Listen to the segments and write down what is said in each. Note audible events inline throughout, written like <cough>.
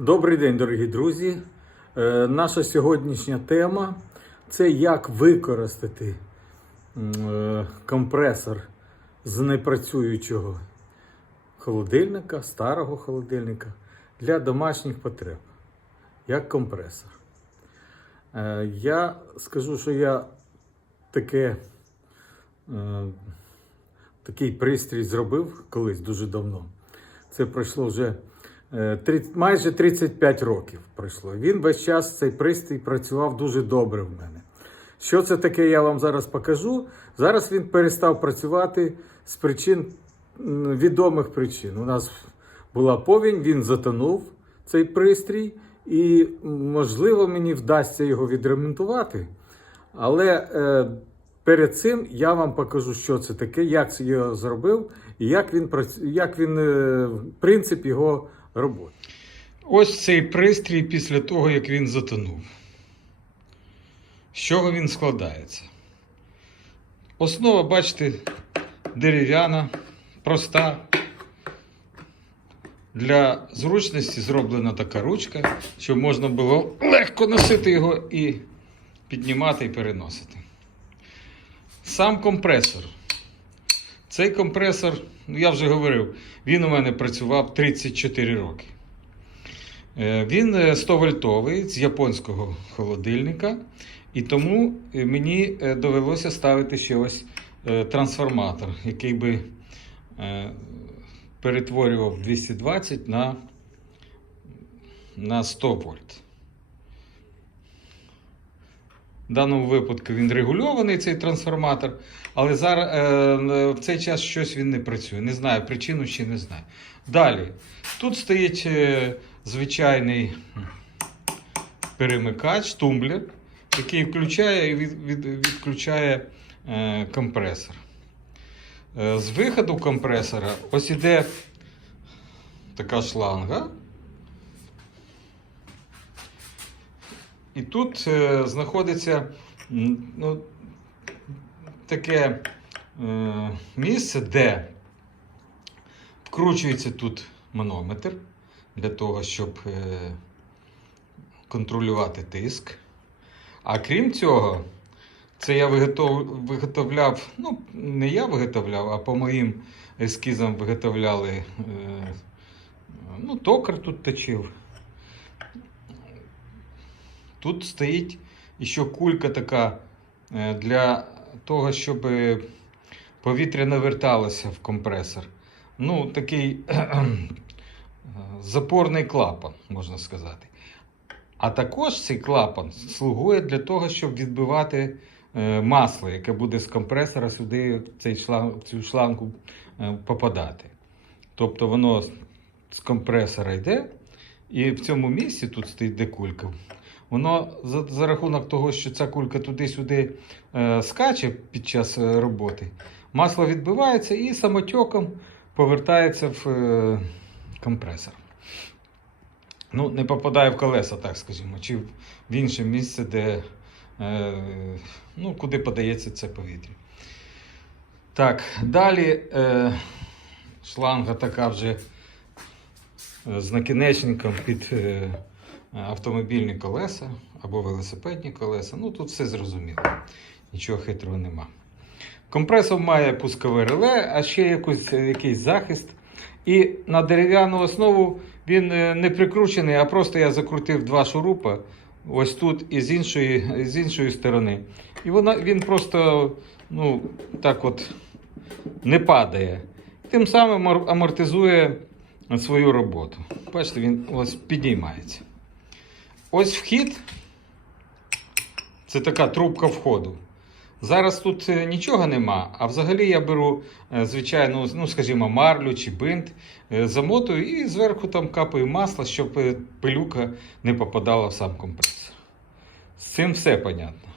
Добрий день, дорогі друзі. Е, Наша сьогоднішня тема це як використати е, компресор з непрацюючого холодильника, старого холодильника для домашніх потреб. Як компресор. Е, Я скажу, що я таке, такий пристрій зробив колись дуже давно. Це пройшло вже е, три- майже 35 років пройшло. Він весь час цей пристрій працював дуже добре в мене. Що це таке, я вам зараз покажу. Зараз він перестав працювати з причин відомих причин. У нас була повінь, він затонув цей пристрій, і можливо мені вдасться його відремонтувати. Але е, перед цим я вам покажу, що це таке, як це його зробив і як він як він е, принцип його роботи. Ось цей пристрій після того, як він затонув. З чого він складається? Основа, бачите, дерев'яна, проста. Для зручності зроблена така ручка, щоб можна було легко носити його і піднімати і переносити. Сам компресор. Цей компресор, ну я вже говорив, він у мене працював 34 роки. Е, Він е, 100 вольтовий з японського холодильника, і тому е, мені е, довелося ставити ще ось е, трансформатор, який би е, перетворював 220 на, на 100 вольт. В даному випадку він регульований, цей трансформатор, але зараз е, в цей час щось він не працює. Не знаю, причину ще не знаю. Далі. Тут стоїть е, звичайний перемикач, тумблер, який включає і від, від, відключає е, компресор. Е, з виходу компресора ось іде така шланга. І тут е, знаходиться ну, таке е, місце, де вкручується тут манометр для того, щоб е, контролювати тиск. А крім цього, це я виготовляв, ну, не я виготовляв, а по моїм ескізам виготовляли. Е, ну, токар тут точив. Тут стоїть ще кулька така е, для того, щоб повітря не верталося в компресор. Ну, такий <clears throat> запорний клапан, можна сказати. А також цей клапан слугує для того, щоб відбивати е, масло, яке буде з компресора сюди, в цей шланг, в цю шлангу е, попадати. Тобто воно з компресора йде, і в цьому місці тут стоїть де кулька. Воно за, за рахунок того, що ця кулька туди-сюди е, скаче під час е, роботи, масло відбивається і самотьоком повертається в е, компресор. Ну, не попадає в колеса, так скажімо, чи в інше місце, де, е, ну, куди подається це повітря. Так, далі е, шланга така вже е, з накінечником під е, автомобільні колеса або велосипедні колеса. Ну, тут все зрозуміло. Нічого хитрого нема. Компресор має пускове реле, а ще якийсь, якийсь захист. І на дерев'яну основу він е, не прикручений, а просто я закрутив два шурупа ось тут і з іншої, з іншої сторони. І вона, він просто ну, так от не падає. Тим самим амортизує свою роботу. Бачите, він ось підіймається. Ось вхід. Це така трубка входу. Зараз тут е, нічого нема, а взагалі я беру е, звичайну, ну скажімо, марлю чи бинт, е, замотую і зверху там капаю масло, щоб пилюка не попадала в сам компресор. З цим все понятно.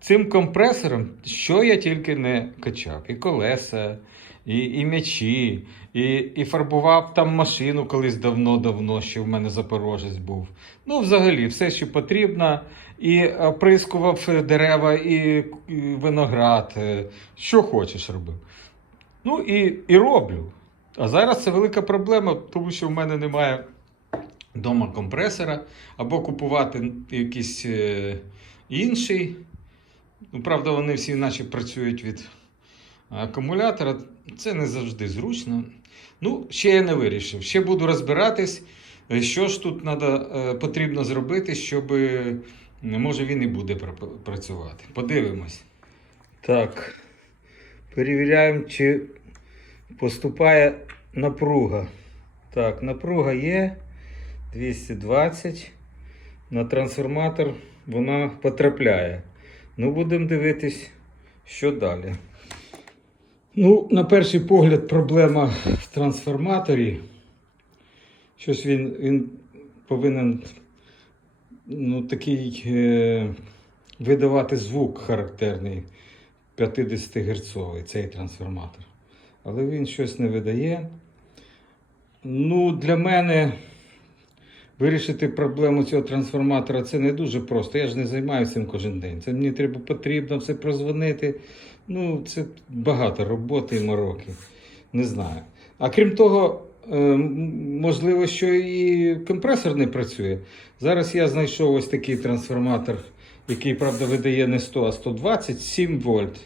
Цим компресором, що я тільки не качав, і колеса, і, і м'ячі, і, і фарбував там машину колись давно-давно, що в мене Запорожець був. Ну, взагалі, все, що потрібно. І оприскував дерева, і, і виноград, е, що хочеш робив. Ну і, і роблю. А зараз це велика проблема, тому що в мене немає вдома компресора, або купувати якийсь е, інший. Ну, правда, вони всі наче працюють від акумулятора. Це не завжди зручно. Ну, ще я не вирішив. Ще буду розбиратись, що ж тут надо, е, потрібно зробити, щоб може він і буде працювати. Подивимось. Так. Перевіряємо, чи поступає напруга. Так, напруга є 220. На трансформатор вона потрапляє. Ну, будемо дивитись, що далі. Ну, на перший погляд, проблема в трансформаторі. Щось він, він повинен ну, такий е, видавати звук характерний 50 Герцовий, цей трансформатор. Але він щось не видає. Ну, для мене вирішити проблему цього трансформатора це не дуже просто. Я ж не займаюся цим кожен день. Це мені треба потрібно все прозвонити. Ну, це багато роботи і мороки. Не знаю. А крім того, е, можливо, що і компресор не працює. Зараз я знайшов ось такий трансформатор, який, правда, видає не 100, а 120, 7 вольт.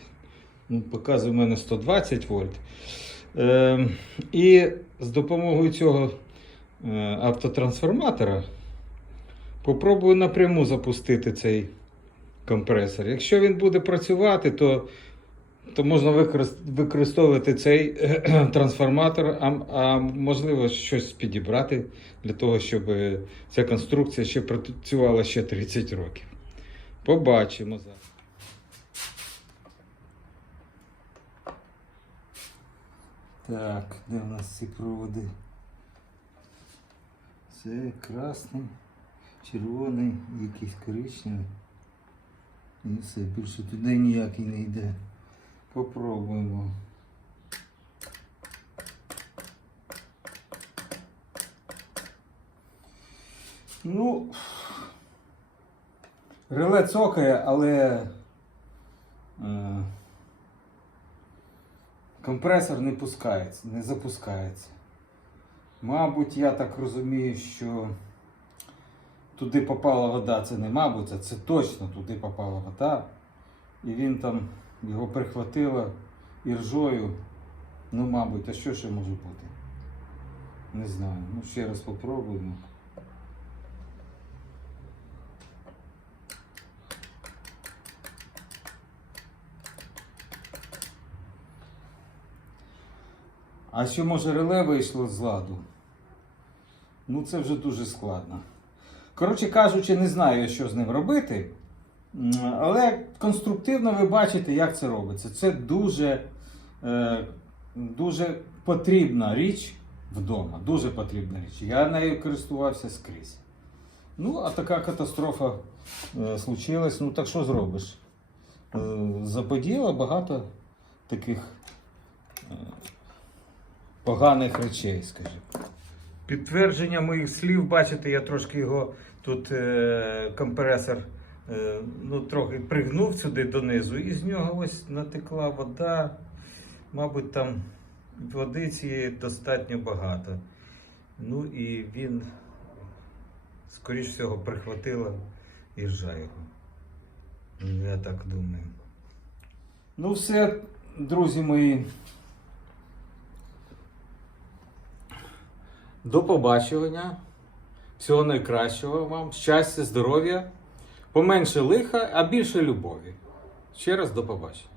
Ну, показує в мене 120 вольт. Е, і з допомогою цього автотрансформатора попробую напряму запустити цей компресор. Якщо він буде працювати, то, то можна використовувати цей е, <clears throat> трансформатор, а, а можливо щось підібрати для того, щоб е, ця конструкція ще працювала ще 30 років. Побачимо зараз. Так, де у нас ці проводи? Це красний, червоний, якийсь коричневий. І все, більше туди ніякий не йде. Попробуємо. Ну, реле цокає, але е, компресор не пускається, не запускається. Мабуть, я так розумію, що туди попала вода, це не мабуть, а це точно туди попала вода. І він там його прихватило іржою. Ну, мабуть, а що ще може бути? Не знаю. Ну, ще раз попробуємо. А що може реле вийшло з ладу? Ну це вже дуже складно. Коротше кажучи, не знаю, що з ним робити. Але конструктивно ви бачите, як це робиться. Це дуже, е, дуже потрібна річ вдома. Дуже потрібна річ. Я нею користувався скрізь. Ну, а така катастрофа е, случилась. Ну так що зробиш? Е, заподіяло багато таких поганих речей, скажімо. Підтвердження моїх слів, бачите, я трошки його тут е, компресор е, ну, трохи пригнув сюди донизу, і з нього ось натекла вода. Мабуть, там води цієї достатньо багато. Ну і він, скоріш всього, прихватила іржа його. Я так думаю. Ну, все, друзі мої. До побачення. Всього найкращого вам. Щастя, здоров'я, поменше лиха, а більше любові. Ще раз до побачення.